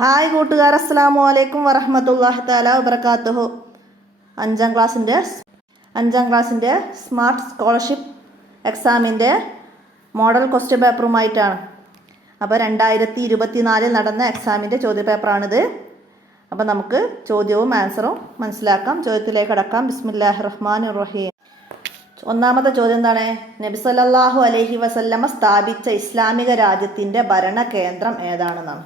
Hi കൂട്ടുകാർ, അസ്സലാമു അലൈക്കും വറഹ്മത്തുള്ളാഹി തആല വബറകാതുഹു. അഞ്ചാം ക്ലാസ്സിൻ്റെ സ്മാർട്ട് സ്കോളർഷിപ്പ് എക്സാമിൻ്റെ മോഡൽ ക്വസ്റ്റ്യൻ പേപ്പറുമായിട്ടാണ്. അപ്പോൾ 2024 നടന്ന എക്സാമിൻ്റെ ചോദ്യപേപ്പറാണിത്. അപ്പോൾ നമുക്ക് ചോദ്യവും ആൻസറും മനസ്സിലാക്കാം. ചോദ്യത്തിലേക്ക് കടക്കാം. ബിസ്മില്ലാഹിർ റഹ്മാനിർ റഹീം. ഒന്നാമത്തെ ചോദ്യം എന്താണ്? നബി സല്ലല്ലാഹു അലൈഹി വസല്ലമ സ്ഥാപിച്ച ഇസ്ലാമിക രാജ്യത്തിൻ്റെ ഭരണകേന്ദ്രം ഏതാണെന്നാണ്.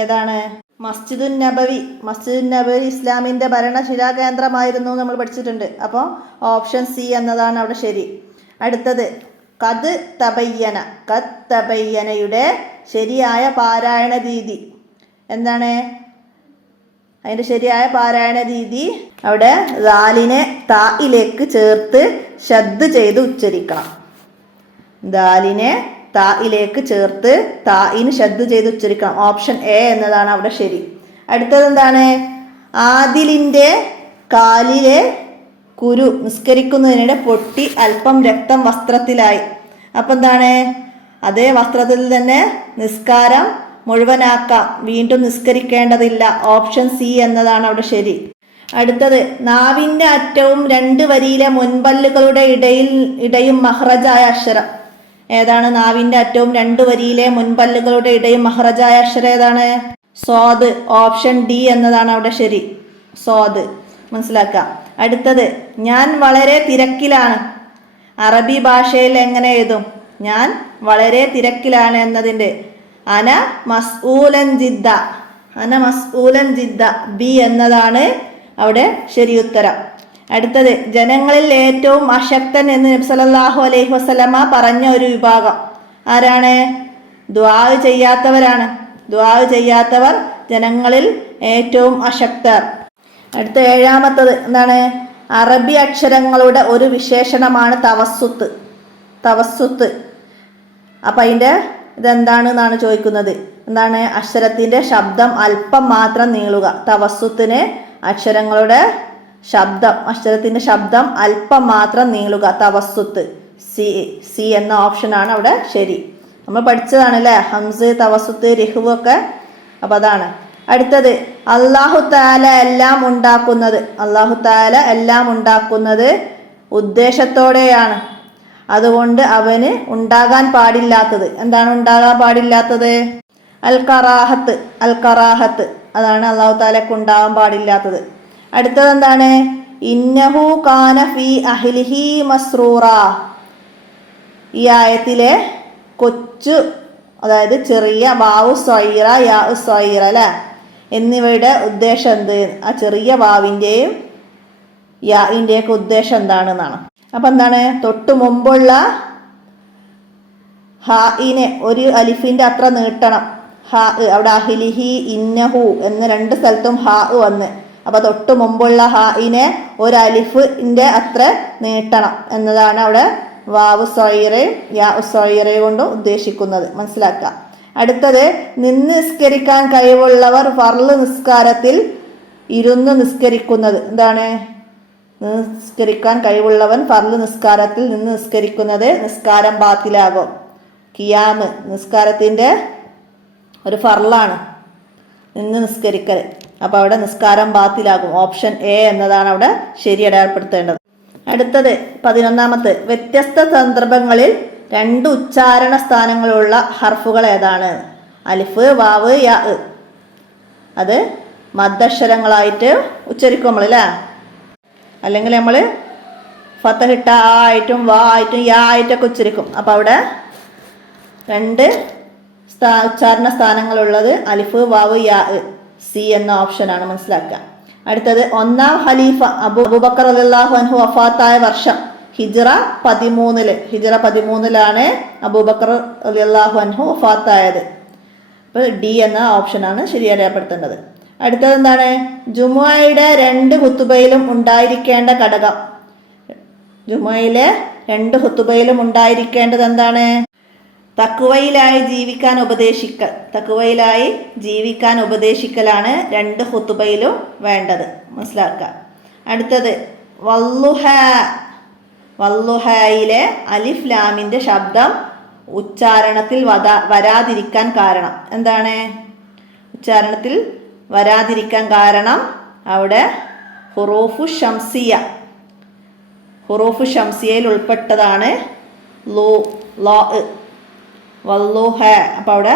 ഏതാണ്? മസ്ജിദുൻ നബവി. മസ്ജിദുൻ നബവി ഇസ്ലാമിൻ്റെ ഭരണശിലാ കേന്ദ്രമായിരുന്നു നമ്മൾ പഠിച്ചിട്ടുണ്ട്. അപ്പോൾ ഓപ്ഷൻ സി എന്നതാണ് അവിടെ ശരി. അടുത്തത് ഖദ് തബയ്യനയുടെ ശരിയായ പാരായണ രീതി എന്താണ്? അതിൻ്റെ ശരിയായ പാരായണ രീതി അവിടെ ദാലിനെ തായിലേക്ക് ചേർത്ത് ഷദ് ചെയ്ത് ഉച്ചരിക്കണം. ദാലിനെ തായിലേക്ക് ചേർത്ത് തായിന് ഷദ് ചെയ്ത് ഉച്ചരിക്കണം. ഓപ്ഷൻ എ എന്നതാണ് അവിടെ ശരി. അടുത്തത് എന്താണ്? ആദിലിൻ്റെ കാലിലെ കുരു നിസ്കരിക്കുന്നതിനിടെ പൊട്ടി അല്പം രക്തം വസ്ത്രത്തിലായി. അപ്പം എന്താണ്? അതേ വസ്ത്രത്തിൽ തന്നെ നിസ്കാരം മുഴുവനാക്കാം, വീണ്ടും നിസ്കരിക്കേണ്ടതില്ല. ഓപ്ഷൻ സി എന്നതാണ് അവിടെ ശരി. അടുത്തത് നാവിൻ്റെ അറ്റവും 2 വരിയിലെ മുൻപല്ലുകളുടെ ഇടയും മഹ്റജായ അക്ഷരം ഏതാണ്? നാവിൻ്റെ അറ്റവും 2 വരിയിലെ മുൻപല്ലുകളുടെ ഇടയും മഹ്റജായ അക്ഷരം ഏതാണ്? സ്വാദ്. ഓപ്ഷൻ ഡി എന്നതാണ് അവിടെ ശരി. സ്വാദ് മനസ്സിലാക്കാം. അടുത്തത് ഞാൻ വളരെ തിരക്കിലാണ്. അറബി ഭാഷയിൽ എങ്ങനെ എഴുതും? ഞാൻ വളരെ തിരക്കിലാണ് എന്നതിൻ്റെ അന മസ്ഊലൻ ജിദ്ദ ബി എന്നതാണ് അവിടെ ശരി ഉത്തരം. അടുത്തത് ജനങ്ങളിൽ ഏറ്റവും അശക്തൻ എന്ന് നബി സല്ലല്ലാഹു അലൈഹി വസല്ലമ പറഞ്ഞ ഒരു വിഭാഗം ആരാണ്? ദുആ ചെയ്യാത്തവരാണ്. ദുആ ചെയ്യാത്തവർ ജനങ്ങളിൽ ഏറ്റവും അശക്തർ. അടുത്ത 7ാമത്തത് എന്താണ്? അറബി അക്ഷരങ്ങളുടെ ഒരു വിശേഷണമാണ് തവസ്സുത്ത്. അപ്പം അതിൻ്റെ ഇതെന്താണെന്നാണ് ചോദിക്കുന്നത്. എന്താണ്? അക്ഷരത്തിൻ്റെ ശബ്ദം അല്പം മാത്രം നീളുക. തവസ്സുത്തിന് അക്ഷരത്തിൻ്റെ ശബ്ദം അല്പം മാത്രം നീളുക. തവസ്സുത്ത്. സി എന്ന ഓപ്ഷനാണ് അവിടെ ശരി. നമ്മൾ പഠിച്ചതാണ് അല്ലേ, ഹംസ്, തവസ്സുത്ത്, റിഹ്വ് ഒക്കെ. അപ്പം അതാണ്. അടുത്തത് അല്ലാഹു തആല എല്ലാം ഉണ്ടാക്കുന്നത് ഉദ്ദേശത്തോടെയാണ്. അതുകൊണ്ട് അവന് ഉണ്ടാകാൻ പാടില്ലാത്തത് എന്താണ്? ഉണ്ടാകാൻ പാടില്ലാത്തത് അൽ കറാഹത്ത്. അതാണ് അല്ലാഹു തആലക്ക് ഉണ്ടാകാൻ പാടില്ലാത്തത്. അടുത്തത് എന്താണ്? ഇന്നഹു കാന ഫീ അഹ്ലിഹി മസ്റൂറ. ഈ ആയത്തിലെ കൊച്ചു, അതായത് ചെറിയ വാവു സ്വൈറ, യാ സ്വൈറ അല്ലേ, എന്നിവയുടെ ഉദ്ദേശം എന്ത്? ആ ചെറിയ വാവിൻ്റെയും യാഇൻ്റെയൊക്കെ ഉദ്ദേശം എന്താണെന്നാണ്. അപ്പം എന്താണ്? തൊട്ടു മുമ്പുള്ള ഹാഇനെ ഒരു അലിഫിൻ്റെ അത്ര നീട്ടണം. അവിടെ അഹ്ലിഹി, ഇന്നഹു എന്ന് 2 സ്ഥലത്തും ഹാ വന്ന്. അപ്പം തൊട്ടു മുമ്പുള്ള ഹാഇനെ ഒരു അലിഫിൻ്റെ അത്ര നീട്ടണം എന്നതാണ് അവിടെ വാവ് സ്വൈറയും യാ സ്വൈറയും കൊണ്ട് ഉദ്ദേശിക്കുന്നത്. മനസ്സിലാക്കുക. അടുത്തത് നിന്ന് നിസ്കരിക്കാൻ കഴിവുള്ളവർ ഫർള് നിസ്കാരത്തിൽ ഇരുന്ന് നിസ്കരിക്കുന്നത് എന്താണ്? നിസ്കരിക്കാൻ കഴിവുള്ളവൻ ഫർള് നിസ്കാരത്തിൽ നിന്ന് നിസ്കരിക്കുന്നത് നിസ്കാരം ബാത്തിലാകും. ഖിയാമ് നിസ്കാരത്തിൻ്റെ ഒരു ഫർളാണ് നിന്ന് നിസ്കരിക്കൽ. അപ്പോൾ അവിടെ നിസ്കാരം ബാത്തിലാകും. ഓപ്ഷൻ എ എന്നതാണ് അവിടെ ശരി അടയാളപ്പെടുത്തേണ്ടത്. അടുത്തത് 11ാമത്തെ വ്യത്യസ്ത സന്ദർഭങ്ങളിൽ 2 ഉച്ചാരണ സ്ഥാനങ്ങളുള്ള ഹർഫുകൾ ഏതാണ്? അലിഫ്, വാവ്, യാ. അത് മദ്ദക്ഷരങ്ങളായിട്ട് ഉച്ചരിക്കും നമ്മൾ അല്ലേ, അല്ലെങ്കിൽ നമ്മൾ ഫതഹിട്ട ആ ആയിട്ടും വാ ആയിട്ടും യാ ആയിട്ടൊക്കെ ഉച്ചരിക്കും. അപ്പോൾ അവിടെ 2 ഉച്ചാരണ സ്ഥാനങ്ങളുള്ളത് അലിഫ്, വാവ്, യാ. സി എന്ന ഓപ്ഷനാണ്. മനസ്സിലാക്കുക. അടുത്തത് 1ാം ഖലീഫ അബൂബക്കർ റളിയല്ലാഹു അൻഹു വഫാത്തായ വർഷം ഹിജ്റ 13 അബൂബക്കർ റളിയല്ലാഹു അൻഹു വഫാത്തായത്. അപ്പോൾ ഡി എന്ന ഓപ്ഷനാണ് ശരി അടയാളപ്പെടുത്തേണ്ടത്. അടുത്തത് എന്താണ്? ജുമുഅയുടെ 2 ഖുതുബയിലും ഉണ്ടായിരിക്കേണ്ട ഘടകം. ജുമുഅയിലെ 2 ഖുതുബയിലും ഉണ്ടായിരിക്കേണ്ടത് എന്താണ്? തഖ്വയിലായി ജീവിക്കാൻ ഉപദേശിക്കലാണ് 2 ഖുതുബയിലും വേണ്ടത്. മനസ്സിലാക്കുക. അടുത്തത് വല്ലുഹയിലെ അലിഫ് ലാമിൻ്റെ ശബ്ദം ഉച്ചാരണത്തിൽ വരാതിരിക്കാൻ കാരണം എന്താണ്? ഉച്ചാരണത്തിൽ വരാതിരിക്കാൻ കാരണം അവിടെ ഹുറൂഫു ഷംസിയയിൽ ഉൾപ്പെട്ടതാണ് ലൂ ലോ വല്ലു ഹ. അപ്പം അവിടെ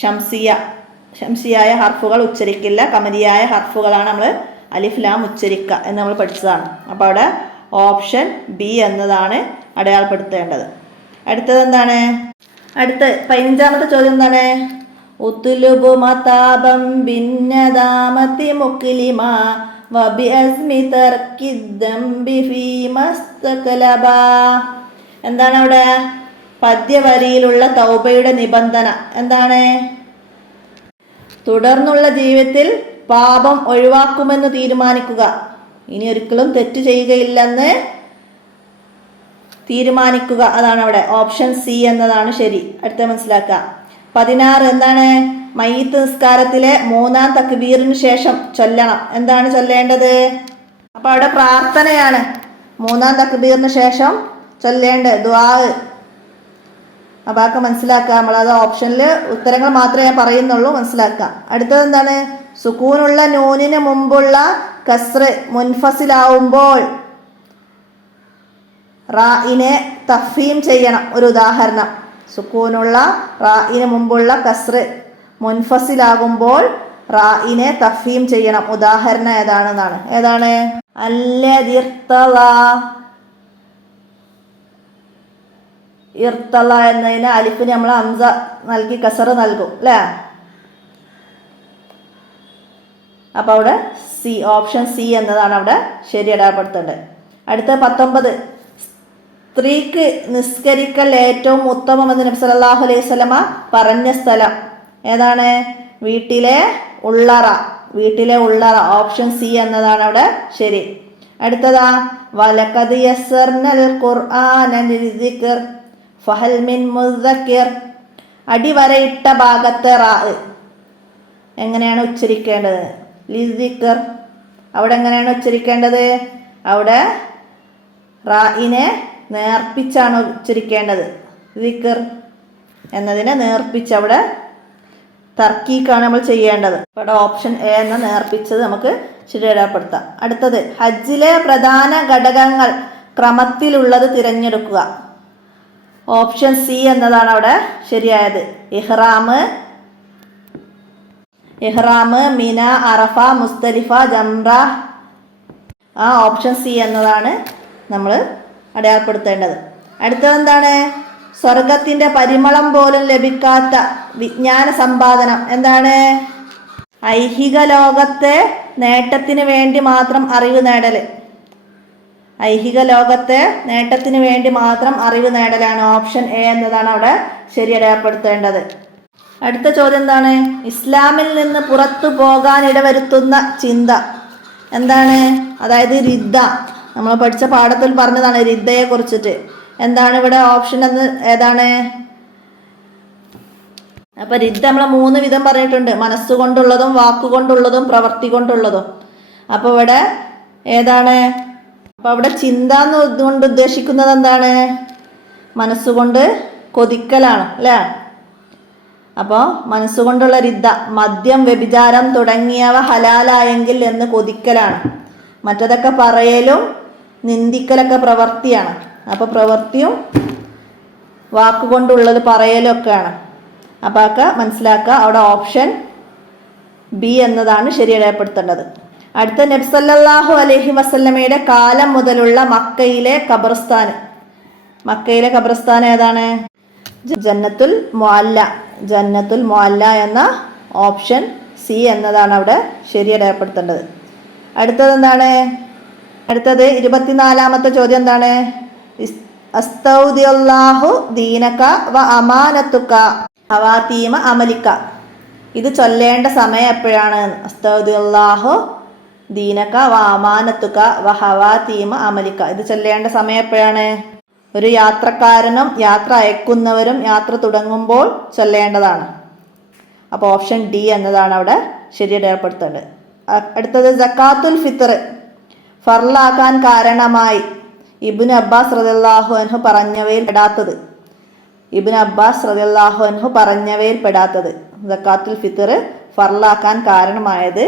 ഷംസിയായ ഹർഫുകൾ ഉച്ചരിക്കില്ല. കമരിയായ ഹർഫുകളാണ് നമ്മൾ അലിഫ് ലാം ഉച്ചരിക്കുക എന്ന് നമ്മൾ പഠിച്ചതാണ്. അപ്പോൾ അവിടെ ഓപ്ഷൻ ബി എന്നതാണ് അടയാളപ്പെടുത്തേണ്ടത്. അടുത്തത് എന്താണ്? അടുത്ത 15ാമത്തെ ചോദ്യം എന്താണ്? ഉത്തുലുബു മതാബം ബിന്നദാമതി മുക്ലിമ വബി അസ്മി തർക്കിദ്ദംബി ഫീ മസ്തകലബ. എന്താണ് അവിടെ? പദ്യവരിയിലുള്ള തൗബയുടെ നിബന്ധന എന്താണ്? തുടർന്നുള്ള ജീവിതത്തിൽ പാപം ഒഴിവാക്കുമെന്ന് തീരുമാനിക്കുക, ഇനി ഒരിക്കലും തെറ്റ് ചെയ്യുകയില്ലെന്ന് തീരുമാനിക്കുക. അതാണ് അവിടെ ഓപ്ഷൻ സി എന്നതാണ് ശരി. അടുത്ത മനസ്സിലാക്കുക. 16 എന്താണ്? മയ്യിത്ത് നിസ്കാരത്തിലെ 3-ാം തക്ബീറിന് ശേഷം ചൊല്ലണം. എന്താണ് ചൊല്ലേണ്ടത്? അപ്പൊ അവിടെ പ്രാർത്ഥനയാണ്. 3-ാം തക്ബീറിന് ശേഷം ചൊല്ലേണ്ടത് ദുആ. അപ്പൊ അതൊക്കെ മനസ്സിലാക്കുക. നമ്മളത് ഓപ്ഷനിൽ ഉത്തരങ്ങൾ മാത്രമേ ഞാൻ പറയുന്നുള്ളൂ, മനസ്സിലാക്കുക. അടുത്തത് എന്താണ്? സുക്കൂനുള്ള നൂനിന് മുമ്പുള്ള കസ്റ് മുൻഫസിലാവുമ്പോൾ റായിനെ തഫ്ഹീം ചെയ്യണം. ഒരു ഉദാഹരണം, സുക്കൂനുള്ള റായിന് മുമ്പുള്ള കസ്റ് മുൻഫസിലാകുമ്പോൾ റായിനെ തഫ്ഹീം ചെയ്യണം. ഉദാഹരണം ഏതാണെന്നാണ്. ഏതാണ്? അല്ലദിർത്തള. ഇർത്തള എന്നതിന് അലിഫിന് നമ്മൾ ഹംസ നൽകി കസറ് നൽകും അല്ലേ? അപ്പൊ അവിടെ സി, ഓപ്ഷൻ സി എന്നതാണ് അവിടെ ശരി അടയാളപ്പെടുത്തേണ്ടത്. അടുത്ത 19 സ്ത്രീക്ക് നിസ്കരിക്കൽ ഏറ്റവും ഉത്തമമെന്ന് നബി സല്ലല്ലാഹു അലൈഹി വസല്ലമ പറഞ്ഞ സ്ഥലം ഏതാണ്? വീട്ടിലെ ഉള്ളറ. ഓപ്ഷൻ സി എന്നതാണ് അവിടെ ശരി. അടുത്തതാ വലഖദ് യസ്സർനൽ ഖുർആന ലിദ്ദിക്ർ ഫഹൽ മിൻ മുദ്ദക്കിർ. അടിവരയിട്ട ഭാഗത്തെ റാ എങ്ങനെയാണ് ഉച്ചരിക്കേണ്ടത്? ലിദ്ദിക്ർ. അവിടെ എങ്ങനെയാണ് ഉച്ചരിക്കേണ്ടത്? അവിടെ റായിനെ നേർപ്പിച്ചാണ് ഉച്ചരിക്കേണ്ടത്. ദിക്ർ എന്നതിനെ നേർപ്പിച്ച് അവിടെ തർക്കീക്കാണ് നമ്മൾ ചെയ്യേണ്ടത്. ഇവിടെ ഓപ്ഷൻ എ എന്ന നേർപ്പിച്ചത് നമുക്ക് ശരിയാപ്പെടുത്താം. അടുത്തത് ഹജ്ജിലെ പ്രധാന ഘടകങ്ങൾ ക്രമത്തിലുള്ളത് തിരഞ്ഞെടുക്കുക. ഓപ്ഷൻ സി എന്നതാണ് അവിടെ ശരിയായത്. ഇഹ്റാം, മിന, അറഫ, മുസ്ദലിഫ, ജംറ. ഓപ്ഷൻ സി എന്നതാണ് നമ്മൾ അടയാളപ്പെടുത്തേണ്ടത്. അടുത്തത് എന്താണ്? സ്വർഗത്തിന്റെ പരിമളം പോലും ലഭിക്കാത്ത വിജ്ഞാന സമ്പാദനം എന്താണ്? ഐഹിക ലോകത്തെ നേട്ടത്തിന് വേണ്ടി മാത്രം അറിവ് നേടല്. ഐഹിക ലോകത്തെ നേട്ടത്തിന് വേണ്ടി മാത്രം അറിവ് നേടലാണ്. ഓപ്ഷൻ എ എന്നതാണ് അവിടെ ശരി അടയാളപ്പെടുത്തേണ്ടത്. അടുത്ത ചോദ്യം എന്താണ്? ഇസ്ലാമിൽ നിന്ന് പുറത്തു പോകാൻ ഇടവരുത്തുന്ന ചിന്ത എന്താണ്? അതായത് റിദ്ദ. നമ്മൾ പഠിച്ച പാഠത്തിൽ പറഞ്ഞതാണ് റിദ്ദയെ കുറിച്ചിട്ട്. എന്താണ് ഇവിടെ ഓപ്ഷൻ എന്ന് ഏതാണ്? അപ്പൊ റിദ്ദ നമ്മൾ 3 വിധം പറഞ്ഞിട്ടുണ്ട്. മനസ്സുകൊണ്ടുള്ളതും വാക്കുകൊണ്ടുള്ളതും പ്രവൃത്തി കൊണ്ടുള്ളതും. അപ്പൊ ഇവിടെ ഏതാണ്? അപ്പൊ അവിടെ ചിന്ത എന്നുകൊണ്ട് ഉദ്ദേശിക്കുന്നത് എന്താണ്? മനസ്സുകൊണ്ട് കൊതിക്കലാണ് അല്ലേ? അപ്പോൾ മനസ്സുകൊണ്ടുള്ള റിദ്ദ മദ്യം, വ്യഭിചാരം തുടങ്ങിയവ ഹലാലായെങ്കിൽ എന്ന് കൊതിക്കലാണ്. മറ്റതൊക്കെ പറയലും നിന്ദിക്കലൊക്കെ പ്രവൃത്തിയാണ്. അപ്പോൾ പ്രവൃത്തിയും വാക്കുകൊണ്ടുള്ളത് പറയലും ഒക്കെയാണ്. അപ്പോൾ ഒക്കെ മനസ്സിലാക്കുക. അവിടെ ഓപ്ഷൻ ബി എന്നതാണ് ശരി അടയാളപ്പെടുത്തേണ്ടത്. അടുത്ത നബി സല്ലല്ലാഹു അലൈഹി വസല്ലമയുടെ കാലം മുതലുള്ള മക്കയിലെ ഖബർസ്ഥാൻ ഏതാണ്? ജന്നത്തുൽ മുഅല്ല എന്ന ഓപ്ഷൻ സി എന്നതാണ് അവിടെ ശരി അടയാളപ്പെടുത്തേണ്ടത്. അടുത്തത് എന്താണ്? അടുത്തത് 24ാമത്തെ ചോദ്യം എന്താണ്? അസ്തൗദിയല്ലാഹു ദീനക വ അമാനത്തുക ഹവാതീമ അമലിക. ഇത് ചൊല്ലേണ്ട സമയം എപ്പോഴാണ്? അസ്തൗദിയല്ലാഹു ദീനക വ അമാനത്തുക വ ഹവാതീമ അമലിക. ഇത് ചൊല്ലേണ്ട സമയം എപ്പോഴാണ്? ഒരു യാത്രക്കാരനും യാത്ര അയക്കുന്നവരും യാത്ര തുടങ്ങുമ്പോൾ ചൊല്ലേണ്ടതാണ്. അപ്പോൾ ഓപ്ഷൻ ഡി എന്നതാണ് അവിടെ ശരി അടയാളപ്പെടുത്തേണ്ടത്. അടുത്തത് സക്കാത്തുൽ ഫിത്ർ ഫർലാക്കാൻ കാരണമായി ഇബ്നു അബ്ബാസ് റളിയല്ലാഹു അൻഹു പറഞ്ഞവയിൽ പെടാത്തത്. സക്കാത്തുൽ ഫിത്ർ ഫർലാക്കാൻ കാരണമായത്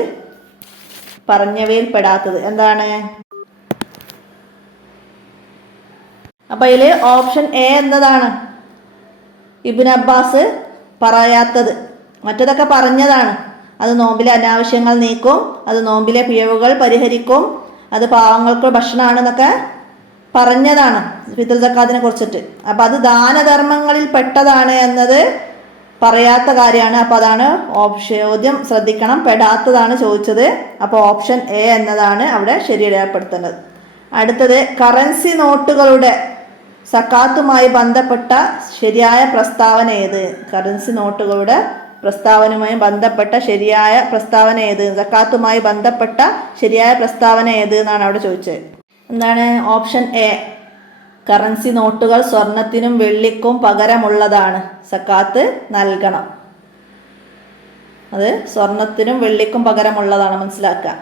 പറഞ്ഞവയിൽ പെടാത്തത് എന്താണ്? അപ്പൊ ഇതില് ഓപ്ഷൻ എ എന്നതാണ് ഇബ്നു അബ്ബാസ് പറയാത്തത്. മറ്റതൊക്കെ പറഞ്ഞതാണ്. അത് നോമ്പിലെ അനാവശ്യങ്ങൾ നീക്കും, അത് നോമ്പിലെ പിഴവുകൾ പരിഹരിക്കും, അത് പാവങ്ങൾക്ക് ഭക്ഷണമാണെന്നൊക്കെ പറഞ്ഞതാണ് ഫിത്ർ സക്കാത്തിനെ കുറിച്ചിട്ട്. അപ്പൊ അത് ദാനധർമ്മങ്ങളിൽ പെട്ടതാണ് എന്നത് പറയാത്ത കാര്യമാണ്. അപ്പൊ അതാണ് ചോദ്യം ശ്രദ്ധിക്കണം, പെടാത്തതാണ് ചോദിച്ചത്. അപ്പോൾ ഓപ്ഷൻ എ എന്നതാണ് അവിടെ ശരിയാപ്പെടുത്തേണ്ടത്. അടുത്തത് കറൻസി നോട്ടുകളുടെ സക്കാത്തുമായി ബന്ധപ്പെട്ട ശരിയായ പ്രസ്താവന ഏത്? കറൻസി നോട്ടുകളുടെ പ്രസ്താവനയുമായി ബന്ധപ്പെട്ട ശരിയായ പ്രസ്താവന ഏത്? സക്കാത്തുമായി ബന്ധപ്പെട്ട ശരിയായ പ്രസ്താവന ഏത് എന്നാണ് അവിടെ ചോദിച്ചത്. എന്താണ്? ഓപ്ഷൻ എ, കറൻസി നോട്ടുകൾ സ്വർണത്തിനും വെള്ളിക്കും പകരമുള്ളതാണ്, സക്കാത്ത് നൽകണം. അത് സ്വർണത്തിനും വെള്ളിക്കും പകരമുള്ളതാണ്, മനസ്സിലാക്കുക.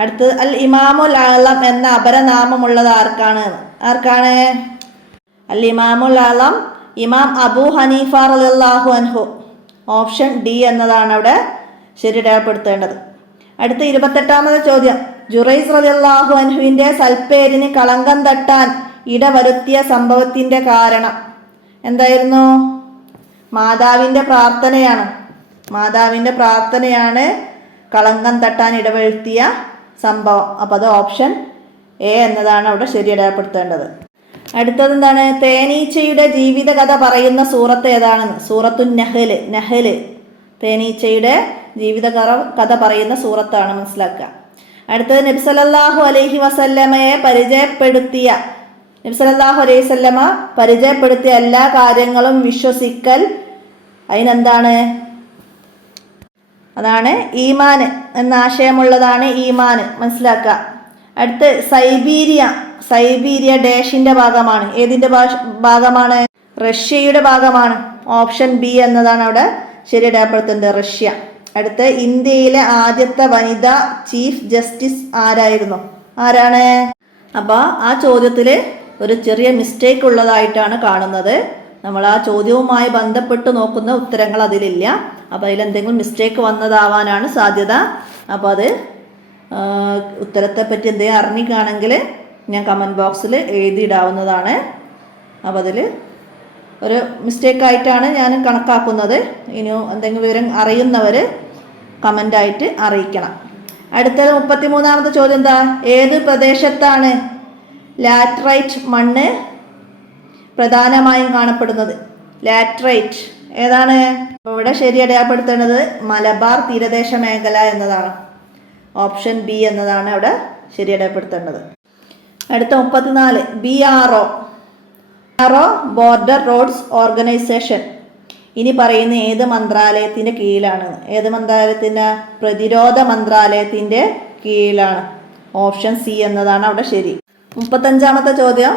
അടുത്തത് അൽ ഇമാമുൽ ആലം എന്ന അപരനാമമുള്ളത് ആർക്കാണ്? അൽ ഇമാമുൽ ആലം ഇമാം അബൂ ഹനീഫ റളിയല്ലാഹു അൻഹു. ഓപ്ഷൻ ഡി എന്നതാണ് അവിടെ ശരിയാപ്പെടുത്തേണ്ടത്. അടുത്ത 28ാമത്തെ ചോദ്യം, ജുറൈസ് റളിയല്ലാഹു അൻഹുവിന്റെ സൽപ്പേരിന് കളങ്കം തട്ടാൻ ഇടവരുത്തിയ സംഭവത്തിന്റെ കാരണം എന്തായിരുന്നു? മാതാവിന്റെ പ്രാർത്ഥനയാണ് കളങ്കം തട്ടാൻ ഇടവരുത്തിയ സംഭവം. അപ്പോൾ അത് ഓപ്ഷൻ എ എന്നതാണ് അവിടെ ശരിയാപ്പെടുത്തേണ്ടത്. അടുത്തത് എന്താണ്? തേനീച്ചയുടെ ജീവിതകഥ പറയുന്ന സൂറത്ത് ഏതാണെന്ന്? സൂറത്തു നഹ്ല്. തേനീച്ചയുടെ ജീവിതകഥ പറയുന്ന സൂറത്താണ്, മനസ്സിലാക്കുക. അടുത്തത് നബി സല്ലല്ലാഹു അലൈഹി വസല്ലമയെ പരിചയപ്പെടുത്തിയ എല്ലാ കാര്യങ്ങളും വിശ്വസിക്കൽ, അതിനെന്താണ്? അതാണ് ഈമാന് എന്ന ആശയമുള്ളതാണ് ഈമാന്, മനസ്സിലാക്കുക. അടുത്ത് സൈബീരിയ ഡാഷിന്റെ ഭാഗമാണ്. ഏതിന്റെ ഭാഗമാണ്? റഷ്യയുടെ ഭാഗമാണ്. ഓപ്ഷൻ ബി എന്നതാണ് അവിടെ ശരിയാപ്പെടുത്തേണ്ടത്, റഷ്യ. അടുത്ത് ഇന്ത്യയിലെ ആദ്യത്തെ വനിതാ ചീഫ് ജസ്റ്റിസ് ആരാണ്? അപ്പൊ ആ ചോദ്യത്തില് ഒരു ചെറിയ മിസ്റ്റേക്ക് ഉള്ളതായിട്ടാണ് കാണുന്നത്. നമ്മൾ ആ ചോദ്യവുമായി ബന്ധപ്പെട്ട് നോക്കുന്ന ഉത്തരങ്ങൾ അതിലില്ല. അപ്പോൾ അതിലെന്തെങ്കിലും മിസ്റ്റേക്ക് വന്നതാവാനാണ് സാധ്യത. അപ്പോൾ അത് ഉത്തരത്തെ പറ്റി എന്തെങ്കിലും അറിഞ്ഞിക്കുകയാണെങ്കിൽ ഞാൻ കമൻറ്റ് ബോക്സിൽ എഴുതിയിടാവുന്നതാണ്. അപ്പോൾ അതിൽ ഒരു മിസ്റ്റേക്കായിട്ടാണ് ഞാൻ കണക്കാക്കുന്നത്. ഇനി എന്തെങ്കിലും വിവരം അറിയുന്നവർ കമൻ്റായിട്ട് അറിയിക്കണം. അടുത്തത് 33ാമത്തെ ചോദ്യം എന്താ? ഏത് പ്രദേശത്താണ് ലാറ്ററൈറ്റ് മണ്ണ് പ്രധാനമായും കാണപ്പെടുന്നത്? ലാറ്ററൈറ്റ് ഏതാണ്? അപ്പോൾ ഇവിടെ ശരിയാപ്പെടുത്തേണ്ടത് മലബാർ തീരദേശ മേഖല എന്നതാണ്. ഓപ്ഷൻ ബി എന്നതാണ് അവിടെ ശരിയാപ്പെടുത്തേണ്ടത്. അടുത്ത 34, BRO ബോർഡർ റോഡ്സ് ഓർഗനൈസേഷൻ ഇനി പറയുന്ന ഏത് മന്ത്രാലയത്തിൻ്റെ കീഴിലാണ്? ഏത് മന്ത്രാലയത്തിൻ്റെ? പ്രതിരോധ മന്ത്രാലയത്തിൻ്റെ കീഴിലാണ്. ഓപ്ഷൻ സി എന്നതാണ് അവിടെ ശരി. 35ാമത്തെ ചോദ്യം,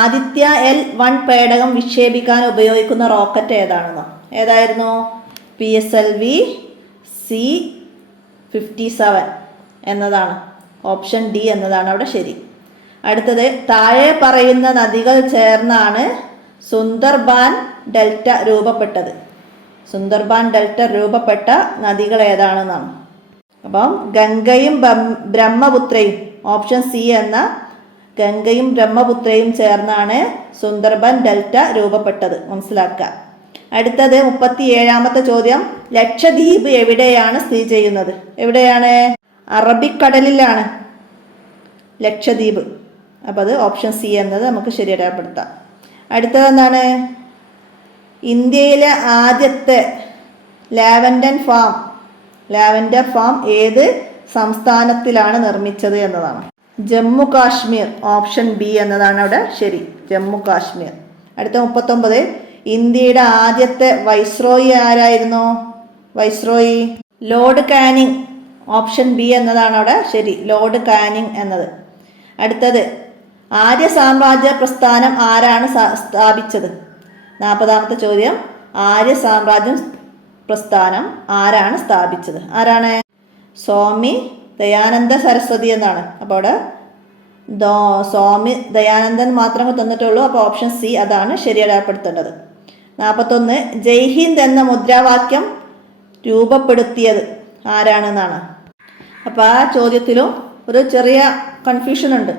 ആദിത്യ L1 പേടകം വിക്ഷേപിക്കാൻ ഉപയോഗിക്കുന്ന റോക്കറ്റ് ഏതായിരുന്നു? PSLV C-57 എന്നതാണ്. ഓപ്ഷൻ ഡി എന്നതാണ് അവിടെ ശരി. അടുത്തത്, താഴെ പറയുന്ന നദികൾ ചേർന്നാണ് സുന്ദർബാൻ ഡെൽറ്റ രൂപപ്പെട്ടത്. സുന്ദർബാൻ ഡെൽറ്റ രൂപപ്പെട്ട നദികൾ ഏതാണെന്നാണ്. അപ്പം ഗംഗയും ബ്രഹ്മപുത്രയും, ഓപ്ഷൻ സി എന്ന ഗംഗയും ബ്രഹ്മപുത്രയും ചേർന്നാണ് സുന്ദർബൻ ഡെൽറ്റ രൂപപ്പെട്ടത്, മനസ്സിലാക്കുക. അടുത്തത് 37ാമത്തെ ചോദ്യം, ലക്ഷദ്വീപ് എവിടെയാണ് സ്ഥിതി ചെയ്യുന്നത്? എവിടെയാണ്? അറബിക്കടലിലാണ് ലക്ഷദ്വീപ്. അപ്പോൾ അത് ഓപ്ഷൻ സി എന്നത് നമുക്ക് ശരിയാപ്പെടുത്താം. അടുത്തത് എന്താണ്? ഇന്ത്യയിലെ ആദ്യത്തെ ലാവൻഡർ ഫാം ഏത് സംസ്ഥാനത്തിലാണ് നിർമ്മിച്ചത് എന്നതാണ്. ജമ്മു കാശ്മീർ. ഓപ്ഷൻ ബി എന്നതാണ് അവിടെ ശരി, ജമ്മു കാശ്മീർ. അടുത്ത 39, ഇന്ത്യയുടെ ആദ്യത്തെ വൈസ്രോയി ആരായിരുന്നു? Lord Canning. ഓപ്ഷൻ ബി എന്നതാണ് അവിടെ ശരി, ലോർഡ് കാനിങ് എന്നത്. അടുത്തത്, ആര്യ സാമ്രാജ്യ പ്രസ്ഥാനം ആരാണ് സ്ഥാപിച്ചത്? 40ാമത്തെ ചോദ്യം, ആര്യ സാമ്രാജ്യ പ്രസ്ഥാനം ആരാണ് സ്ഥാപിച്ചത്? ആരാണ്? സ്വാമി ദയാനന്ദ സരസ്വതി എന്നാണ്. അപ്പോൾ അവിടെ സ്വാമി ദയാനന്ദൻ മാത്രമേ തന്നിട്ടുള്ളൂ. അപ്പോൾ ഓപ്ഷൻ സി അതാണ് ശരിയാപ്പെടുത്തേണ്ടത്. 41, ജയ് ഹിന്ദ് എന്ന മുദ്രാവാക്യം രൂപപ്പെടുത്തിയത് ആരാണെന്നാണ്. അപ്പോൾ ആ ചോദ്യത്തിലും ഒരു ചെറിയ കൺഫ്യൂഷൻ ഉണ്ട്.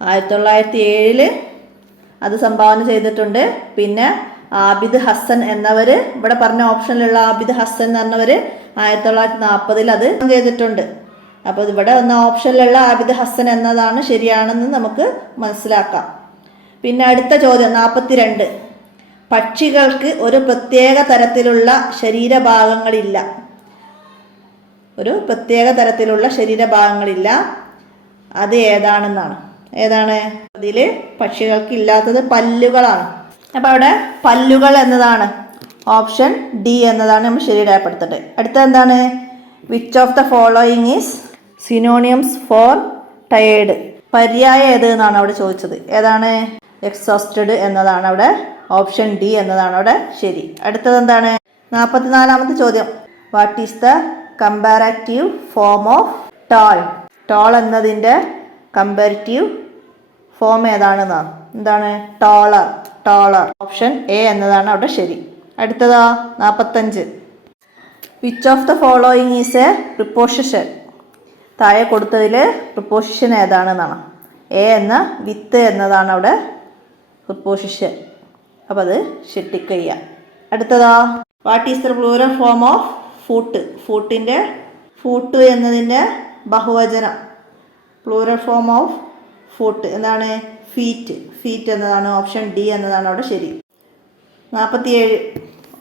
1907 അത് സംഭാവന ചെയ്തിട്ടുണ്ട്. പിന്നെ ആബിദ് ഹസൻ എന്നവർ, ഇവിടെ പറഞ്ഞ ഓപ്ഷനിലുള്ള ആബിദ് ഹസൻ എന്ന് പറഞ്ഞവർ 1940 അത് ചെയ്തിട്ടുണ്ട്. അപ്പോൾ ഇവിടെ വന്ന ഓപ്ഷനിലുള്ള ആബിദ് ഹസൻ എന്നതാണ് ശരിയാണെന്ന് നമുക്ക് മനസ്സിലാക്കാം. പിന്നെ അടുത്ത ചോദ്യം 42. പക്ഷികൾക്ക് ഒരു പ്രത്യേക തരത്തിലുള്ള ശരീരഭാഗങ്ങളില്ല. ഒരു പ്രത്യേക തരത്തിലുള്ള ശരീരഭാഗങ്ങളില്ല, അത് ഏതാണെന്നാണ്. ഏതാണ്? അതിൽ പക്ഷികൾക്ക് ഇല്ലാത്തത് പല്ലുകളാണ്. അപ്പോൾ അവിടെ പല്ലുകൾ എന്നതാണ് ഓപ്ഷൻ ഡി എന്നതാണ് നമ്മൾ ശരി രേഖപ്പെടുത്തേണ്ടത്. അടുത്ത എന്താണ്? Which of the following is synonyms for tired? പര്യായം ഏത് എന്നാണ് അവിടെ ചോദിച്ചത്. ഏതാണ്? എക്സോസ്റ്റഡ് എന്നതാണ് അവിടെ ഓപ്ഷൻ ഡി എന്നതാണ് അവിടെ ശരി. അടുത്തത് എന്താണ്? 44-ാമത്തെ ചോദ്യം. What is the comparative form of tall? Tall എന്നതിൻ്റെ കമ്പാരിറ്റീവ് ഫോം ഏതാണെന്നാണ്. എന്താണ്? ടോളർ. ടോളർ. ഓപ്ഷൻ എ എന്നതാണ് അവിടെ ശരി. അടുത്തതാ 45. Which of the following is A preposition? താഴെ കൊടുത്തതിൽ പ്രിപ്പോസിഷൻ ഏതാണെന്നാണ്. എ എന്ന വിത്ത് എന്നതാണ് അവിടെ പ്രിപ്പോസിഷൻ. അപ്പോൾ അത് ടിക്ക് ചെയ്യാം. അടുത്തതാ what is the plural form of foot? ഫൂട്ടിൻ്റെ ഫൂട്ട് എന്നതിൻ്റെ ബഹുവചനം പ്ലൂറൽ ഫോം ഓഫ് ഫൂട്ട് എന്താണ്? ഫീറ്റ്. ഫീറ്റ് എന്നതാണ് ഓപ്ഷൻ ഡി എന്നതാണ് അവിടെ ശരി. 47.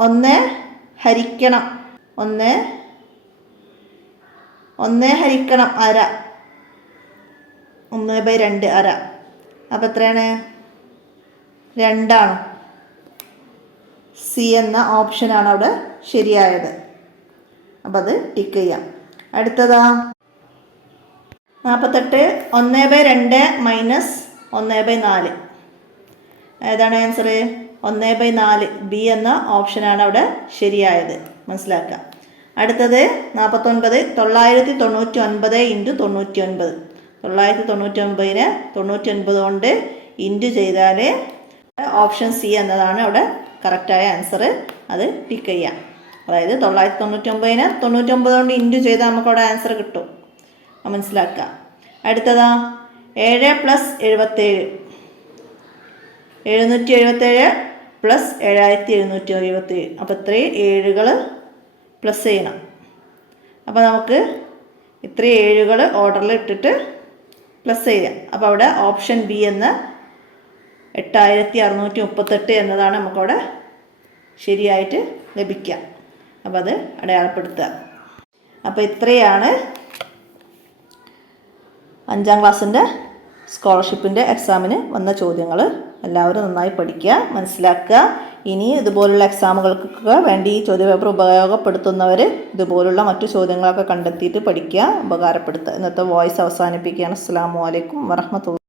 1 ഹരിക്കണം 1 ഹരിക്കണം അര. 1/2 അര. അപ്പോൾ എത്രയാണ്? 2 ആണ്. സി എന്ന ഓപ്ഷനാണ് അവിടെ ശരിയായത്. അപ്പം അത് ടിക്ക് ചെയ്യാം. അടുത്തതാ 48. 1/2 മൈനസ് 1/4. ഏതാണ് ആൻസർ? 1/4. ബി എന്ന ഓപ്ഷനാണ് അവിടെ ശരിയായത്. മനസ്സിലാക്കുക. അടുത്തത് 49. 999 × 99. 999-നെ 99 കൊണ്ട് ഇൻറ്റു ചെയ്താൽ ഓപ്ഷൻ സി എന്നതാണ് അവിടെ കറക്റ്റായ ആൻസർ. അത് ടിക്ക് ചെയ്യാം. അതായത് 999-നെ 99 കൊണ്ട് ഇൻറ്റു ചെയ്താൽ നമുക്കവിടെ ആൻസർ കിട്ടും. മനസ്സിലാക്കുക. അടുത്തതാ 7 + 77. 777 + 7777. അപ്പോൾ ഇത്രയും 7കൾ പ്ലസ് ചെയ്യണം. അപ്പോൾ നമുക്ക് ഇത്രയും 7കൾ ഓർഡറിൽ ഇട്ടിട്ട് പ്ലസ് ചെയ്യാം. അപ്പോൾ അവിടെ ഓപ്ഷൻ ബി എന്ന 8638 എന്നതാണ് നമുക്കവിടെ ശരിയായിട്ട് ലഭിക്കുക. അപ്പോൾ അത് അടയാളപ്പെടുത്തുക. അപ്പോൾ ഇത്രയാണ് 5ാം ക്ലാസ്സിൻ്റെ സ്കോളർഷിപ്പിൻ്റെ എക്സാമിന് വന്ന ചോദ്യങ്ങൾ. എല്ലാവരും നന്നായി പഠിക്കുക, മനസ്സിലാക്കുക. ഇനി ഇതുപോലുള്ള എക്സാമുകൾക്കൊക്കെ വേണ്ടി ഈ ചോദ്യപേപ്പർ ഉപയോഗപ്പെടുത്തുന്നവർ ഇതുപോലുള്ള മറ്റു ചോദ്യങ്ങളൊക്കെ കണ്ടെത്തിയിട്ട് പഠിക്കുക, ഉപകാരപ്പെടുത്തുക. ഇന്നത്തെ വോയിസ് അവസാനിപ്പിക്കുകയാണ്. അസ്സലാമു അലൈക്കും വറഹ്മത്തുള്ളാഹി.